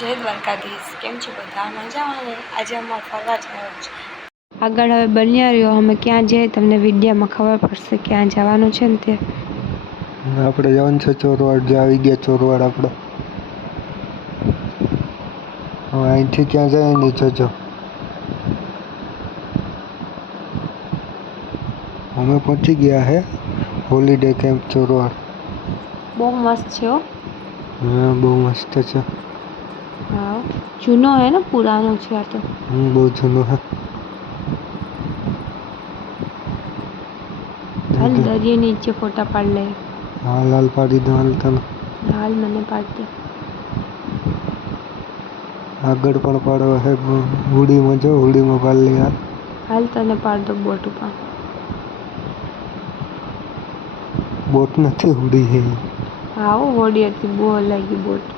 જય દ્વારકાધીશ. કેમ છો બધા? મજામાં ને? આજે અમારે ફરવા જવાનું છે. આગળ હવે બન્યા રહ્યો, અમે ક્યાં જઈએ તમને વિડીયોમાં ખબર પડશે ક્યાં જવાનું છે ને તે. આપણે જવાનું છે ચોરવાડ. જે આવી ગયા ચોરવાડ આપણે. હવે અહીંથી ક્યાં જાય નહીં જોજો. અમે પહોંચી ગયા હે હોલિડે કેમ્પ ચોરવાડ. બહુ મસ્ત છે હો. હા, બહુ મસ્ત છે. હા, જૂનો હે ને, પુરાનો છે આ તો. બહુ જૂનો હે. હાલ દરિયે નીચે ફોટા પાડ લે. હાલ હાલ પાડી દો હાલ તને. હાલ મને પાડ દે. આગળ પણ પાડવા હે. હુડીમાં જો, હુડીમાં પાડ લે યાર. હાલ તને પાડ દો બોટ ઉપર. બોટ નથી, હુડી હે. હા હો, હોડી હતી, બહુ લાગી બોટ.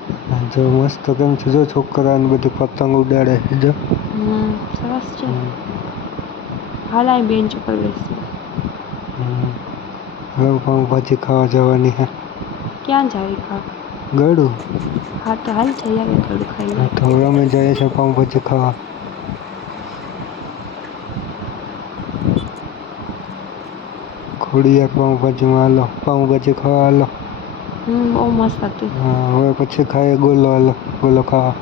જો મસ્ત કેમ છે, જો છોકરાને બધી પતંગ ઉડાડે છે જો. સરસ છે. હાલ અહીં બેન્ચ ઉપર બેસી. હવે પાઉંભાજી ખાવા જવાની હે. ક્યાં જાવી ખાવા? ગળું. હા તો હાલ જઈ આવે, ગળું ખાઈ લે. તો હવે અમે જઈએ છીએ પાઉંભાજી ખાવા. ખોડિયાર પાઉંભાજીમાં હાલો, પાઉંભાજી ખાવા હાલો. બહુ મસ્ત હતી. હા, હવે પછી ખાઈએ ગોલો. હાલો ગોલો ખાવા.